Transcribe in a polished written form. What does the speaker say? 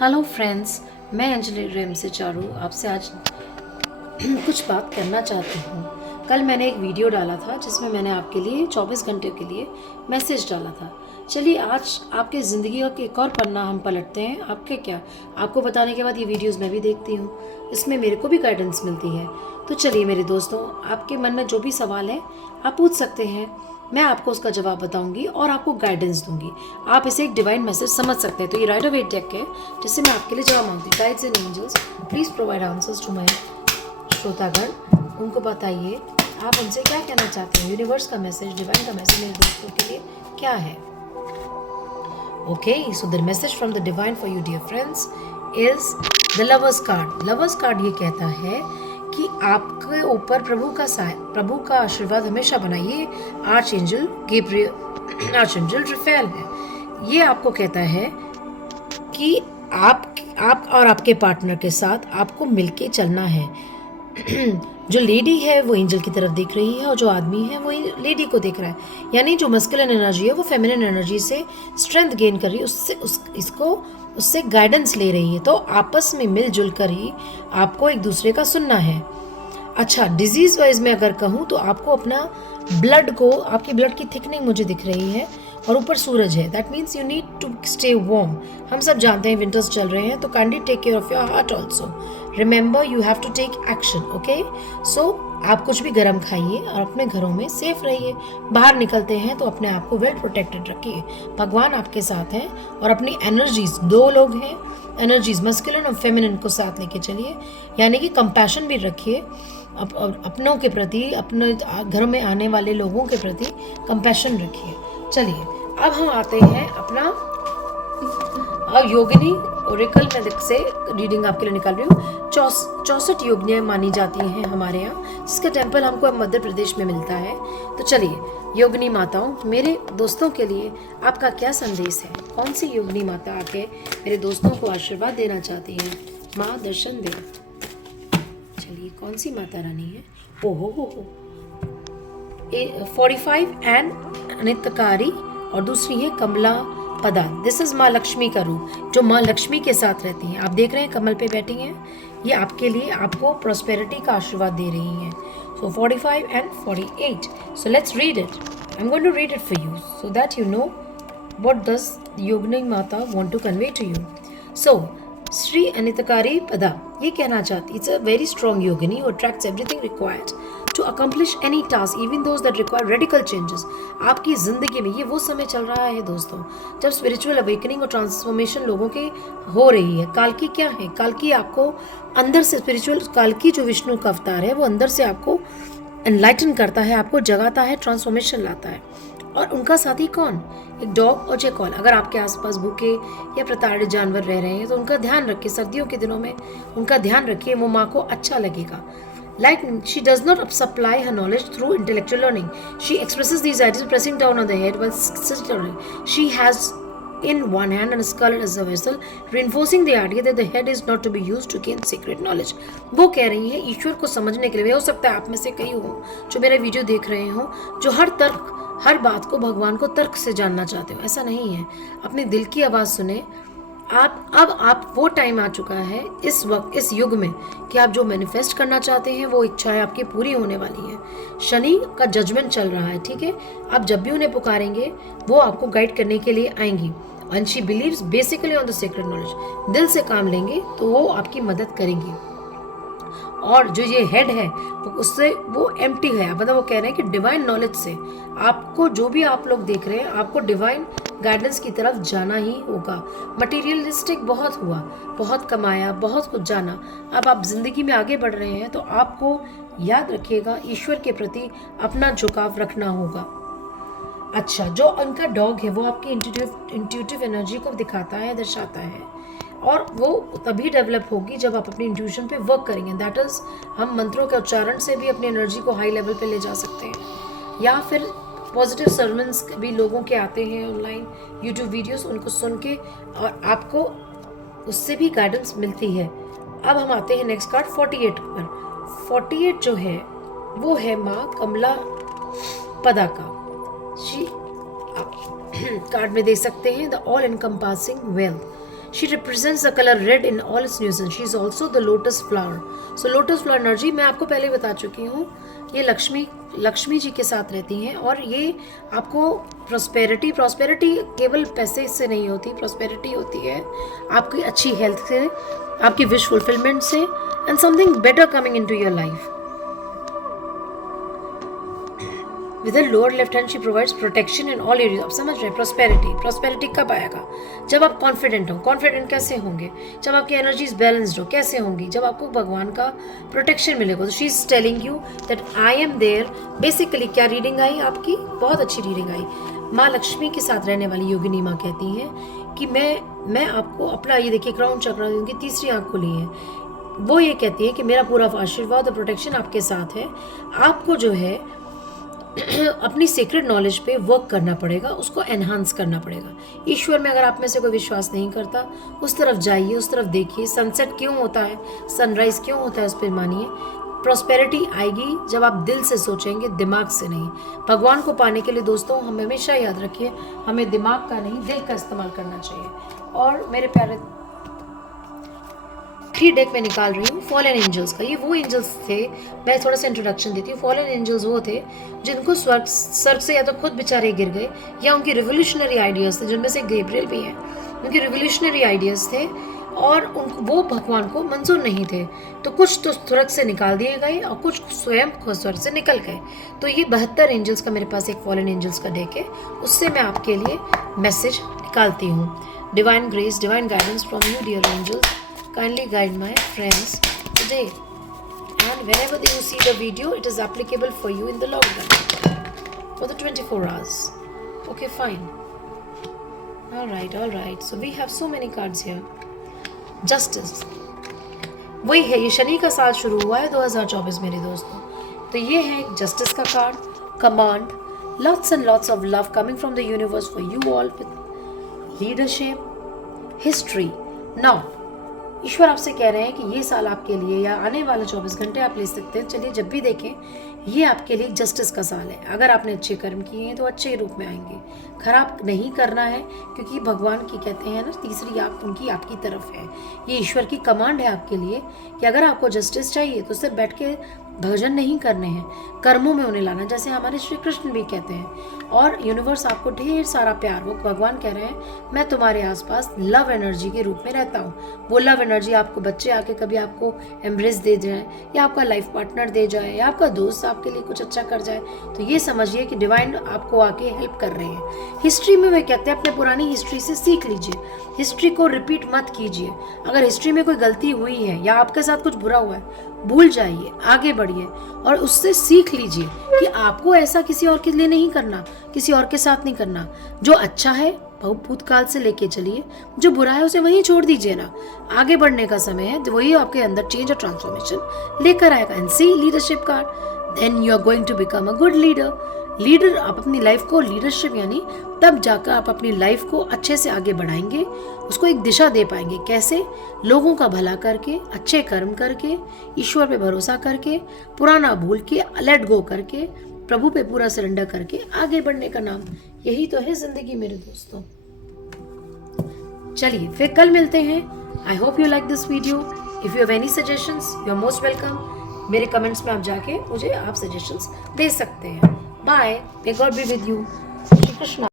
Hello friends, मैं Anjali RAM से चारू आपसे आज कुछ बात करना चाहती हूँ। कल मैंने एक वीडियो डाला था जिसमें मैंने आपके लिए 24 घंटे के लिए मैसेज डाला था। चलिए आज आपके ज़िंदगी का एक और पन्ना हम पलटते हैं। आपको बताने के बाद ये वीडियोस मैं भी देखती हूँ, इसमें मेरे को भी गाइडेंस मिलती है। तो चलिए मेरे दोस्तों, आपके मन में जो भी सवाल है आप पूछ सकते हैं, मैं आपको उसका जवाब बताऊंगी और आपको गाइडेंस दूंगी। आप इसे एक डिवाइन मैसेज समझ सकते हैं। तो ये राइडर वेट डेक है जिससे मैं आपके लिए जवाब मांगती हूँ। Guides and angels, please provide answers to my श्रोतागण। उनको बताइए आप उनसे क्या कहना चाहते हैं। यूनिवर्स का मैसेज, डिवाइन का मैसेज मेरे दोस्तों के लिए क्या है। Okay, so the message from the divine for you dear friends is the lovers card. Lovers card ये कहता है कि आपके ऊपर प्रभु का आशीर्वाद हमेशा बनाइए। Arch angel Gabriel, arch angel Reiffel है। ये आपको कहता है कि आप और आपके पार्टनर के साथ आपको मिलके चलना है। जो लेडी है वो एंजल की तरफ देख रही है और जो आदमी है वो लेडी को देख रहा है। यानी जो मस्कुलिन एनर्जी है वो फेमिनिन एनर्जी से स्ट्रेंथ गेन कर रही है, उससे गाइडेंस ले रही है। तो आपस में मिलजुल कर ही आपको एक दूसरे का सुनना है। अच्छा, डिजीज वाइज में अगर कहूँ तो आपको अपना आपकी ब्लड की थिकनिंग मुझे दिख रही है और ऊपर सूरज है। That means you need to stay warm. हम सब जानते हैं विंटर्स चल रहे हैं, तो kindly take care of your heart also. Remember you have to take action. Okay, so आप कुछ भी गर्म खाइए और अपने घरों में सेफ रहिए। बाहर निकलते हैं तो अपने आप को वेल प्रोटेक्टेड रखिए। भगवान आपके साथ हैं और अपनी एनर्जीज, दो लोग हैं एनर्जीज, मस्कुलिन और फेमिनिन को साथ लेके चलिए। यानी कि कंपैशन भी रखिए अपनों के प्रति, अपने घर में आने वाले लोगों के प्रति कंपैशन रखिए। चलिए अब हम आते हैं अपना योगिनी ओरेकल में से रीडिंग आपके लिए निकाल रही हूँ। 64 योगिनियाँ मानी जाती हैं हमारे यहाँ, जिसका टेम्पल हमको मध्य प्रदेश में मिलता है। तो चलिए योगिनी माताओं, मेरे दोस्तों के लिए आपका क्या संदेश है। कौन सी योगिनी माता आके मेरे दोस्तों को आशीर्वाद देना चाहती है। माँ दर्शन दे। चलिए कौन सी माता रानी है। ओहो 45 एंड अनितकारी और दूसरी है कमला पदा। दिस इज माँ लक्ष्मी का रूप, जो माँ लक्ष्मी के साथ रहती हैं। आप देख रहे हैं कमल पे बैठी हैं। ये आपके लिए आपको प्रॉस्पेरिटी का आशीर्वाद दे रही हैं। So 45 and 48। So let's read it. I am going to read it for you so that you know what does Yogini Mata want to convey to you. So Shri अनितकारी पदा ये कहना चाहती, it's a very strong yogini who attracts everything required to accomplish any task even those that require radical changes. आपकी जिंदगी में ये वो समय चल रहा है दोस्तों जब स्पिरिचुअल अवेकनिंग और ट्रांसफॉर्मेशन लोगों के हो रही है। काल्की क्या है? काल्की आपको अंदर से स्पिरिचुअल, काल्की जो विष्णु का अवतार है वो अंदर से आपको एनलाइटन करता है, आपको जगाता है, ट्रांसफॉर्मेशन लाता है। और उनका साथी कौन? एक डॉग और जैकॉल। अगर आपके आसपास भूखे या प्रताड़ित जानवर रह रहे हैं तो उनका ध्यान रखिए। सर्दियों के दिनों में उनका ध्यान रखिए, वो माँ को अच्छा लगेगा। Like she does not supply her knowledge through intellectual learning. She expresses these ideas pressing down on the head while sitting. She has in one hand and a skull as a vessel, reinforcing the idea that the head is not to be used to gain secret knowledge. वो कह रही है ईश्वर को समझने के लिए। हो सकता है आप में से कई हो जो मेरा वीडियो देख रहे हो, जो हर बात को भगवान को तर्क से जानना चाहते हो। ऐसा नहीं है, अपने दिल की आवाज़ सुने। आप वो टाइम आ चुका है इस वक्त, इस युग में, कि आप जो मैनिफेस्ट करना चाहते हैं वो इच्छाएं आपकी पूरी होने वाली है। शनि का जजमेंट चल रहा है, ठीक है। आप जब भी उन्हें पुकारेंगे वो आपको गाइड करने के लिए आएंगी। And she beliefs basically on the secret knowledge. दिल से काम लेंगे तो वो आपकी मदद करेंगी। और जो ये हेड है उससे वो एम्प्टी है, मतलब वो कह रहे हैं कि डिवाइन नॉलेज से आपको, जो भी आप लोग देख रहे हैं, आपको डिवाइन गाइडेंस की तरफ जाना ही होगा। मटेरियलिस्टिक बहुत हुआ, बहुत कमाया, बहुत कुछ जाना। अब आप जिंदगी में आगे बढ़ रहे हैं तो आपको याद रखिएगा ईश्वर के प्रति अपना झुकाव रखना होगा। अच्छा, जो उनका डॉग है वो आपकी इंट्यूटिव एनर्जी को दिखाता है, दर्शाता है, और वो तभी डेवलप होगी जब आप अपनी इंट्यूशन पे वर्क करेंगे। दैट इज, हम मंत्रों के उच्चारण से भी अपनी एनर्जी को हाई लेवल पे ले जा सकते हैं। या फिर पॉजिटिव सर्मन्स भी लोगों के आते हैं ऑनलाइन, यूट्यूब वीडियोस, उनको सुन के और आपको उससे भी गाइडेंस मिलती है। अब हम आते हैं नेक्स्ट कार्ड 48 पर। 48 जो है वो है माँ कमला पदा का। कार्ड में देख सकते हैं the all encompassing wealth. She represents the color red in all its nuisance. She is also the lotus flower. So lotus flower energy मैं आपको पहले बता चुकी हूँ, ये लक्ष्मी जी के साथ रहती हैं और ये आपको प्रॉस्पेरिटी केवल पैसे से नहीं होती, प्रॉस्पेरिटी होती है आपकी अच्छी हेल्थ से, आपकी विश फुलफिलमेंट से, and something better coming into your life. With her lower left hand, she provides protection in all areas. आप समझ रहे हैं? प्रॉस्पेरिटी कब आएगा? जब आप कॉन्फिडेंट हो. कॉन्फिडेंट कैसे होंगे? जब आपकी एनर्जीज बैलेंस्ड हो. कैसे होंगी? जब आपको भगवान का प्रोटेक्शन मिलेगा. तो she is telling you that I am there. Basically क्या रीडिंग आई आपकी? बहुत अच्छी रीडिंग आई. माँ लक्ष्मी के साथ रहने वाली योगिनी माँ कहती हैं कि मैं आपको अपना, ये देखिए क्राउन चक्र, उनकी तीसरी आंख खुली है. वो ये कहती है कि मेरा पूरा आशीर्वाद और प्रोटेक्शन आपके साथ है. आपको जो है अपनी सीक्रेट नॉलेज पे वर्क करना पड़ेगा, उसको एनहांस करना पड़ेगा. ईश्वर में अगर आप में से कोई विश्वास नहीं करता, उस तरफ जाइए, उस तरफ देखिए. सनसेट क्यों होता है, सनराइज क्यों होता है, उस पर मानिए. प्रॉस्पेरिटी आएगी जब आप दिल से सोचेंगे, दिमाग से नहीं. भगवान को पाने के लिए दोस्तों हमें हमेशा याद रखिए, हमें दिमाग का नहीं दिल का इस्तेमाल करना चाहिए. और मेरे प्यारे डेक में निकाल रही हूँ फॉलन एंजल्स का. ये वो एंजल्स थे, मैं थोड़ा सा इंट्रोडक्शन देती हूँ. फॉलन एंजल्स वो थे जिनको स्वर्ग से या तो खुद बेचारे गिर गए या उनकी रिवोल्यूशनरी आइडियाज थे, जिनमें से गैब्रियल भी हैं. उनके रिवोल्यूशनरी आइडियाज थे और वो भगवान को मंजूर नहीं थे. तो कुछ तो स्वर्ग से निकाल दिए गए और कुछ स्वयं स्वर्ग से निकल गए. तो ये 72 एंजल्स का मेरे पास एक फॉलन एंजल्स का डेक है, उससे मैं आपके लिए मैसेज निकालती हूँ. Divine grace, divine guidance from you dear angels. Kindly guide my friends today, and whenever you see the video, it is applicable for you in the long run for the 24 hours. Okay, fine. All right. So we have so many cards here. Justice. वही है, ये शनि का साल शुरू हुआ है 2024 मेरे दोस्तों. तो ये है जस्टिस का card. Command, lots and lots of love coming from the universe for you all with leadership, history. Now ईश्वर आपसे कह रहे हैं कि ये साल आपके लिए या आने वाले 24 घंटे आप ले सकते हैं. चलिए जब भी देखें, ये आपके लिए जस्टिस का साल है. अगर आपने अच्छे कर्म किए हैं तो अच्छे रूप में आएंगे. खराब नहीं करना है, क्योंकि भगवान की कहते हैं ना, तीसरी आंख उनकी आपकी तरफ है. ये ईश्वर की कमांड है आपके लिए कि अगर आपको जस्टिस चाहिए तो सिर्फ बैठ के भजन नहीं करने हैं, कर्मों में उन्हें लाना, जैसे हमारे श्री कृष्ण भी कहते हैं. और यूनिवर्स आपको ढेर सारा प्यार, वो भगवान कह रहे हैं मैं तुम्हारे आसपास लव एनर्जी के रूप में रहता हूँ. वो लव एनर्जी आपको बच्चे आके कभी आपको एम्ब्रेस दे जाए, या आपका लाइफ पार्टनर दे जाए, या आपका दोस्त आपके लिए कुछ अच्छा कर जाए, तो ये समझिए कि डिवाइन आपको आके हेल्प कर रहे हैं. हिस्ट्री में वे कहते हैं अपने पुरानी हिस्ट्री से सीख लीजिए, हिस्ट्री को रिपीट मत कीजिए. अगर हिस्ट्री में कोई गलती हुई है या आपके साथ कुछ बुरा हुआ है, भूल जाइए, आगे बढ़िए और उससे सीख लीजिए कि आपको ऐसा किसी और के लिए नहीं करना, किसी और के साथ नहीं करना. जो अच्छा है भूतकाल से लेके चलिए, जो बुरा है उसे वहीं छोड़ दीजिए ना. आगे बढ़ने का समय है, तो वही आपके अंदर चेंज और ट्रांसफॉर्मेशन लेकर आएगा. And see leadership card, then you are going to become a good leader. आप अपनी लाइफ को लीडरशिप, यानी तब जाकर आप अपनी लाइफ को अच्छे से आगे बढ़ाएंगे, उसको एक दिशा दे पाएंगे. कैसे? लोगों का भला करके, अच्छे कर्म करके, ईश्वर पे भरोसा करके, पुराना भूल के, लेट गो करके, प्रभु पे पूरा सरेंडर करके आगे बढ़ने का नाम यही तो है जिंदगी मेरे दोस्तों. चलिए फिर कल मिलते हैं. I hope you like this video. If you have any suggestions, you are most welcome. मेरे कमेंट्स में आप जाके मुझे आप सजेशंस दे सकते हैं. Bye. May God be with you. Shri Krishna.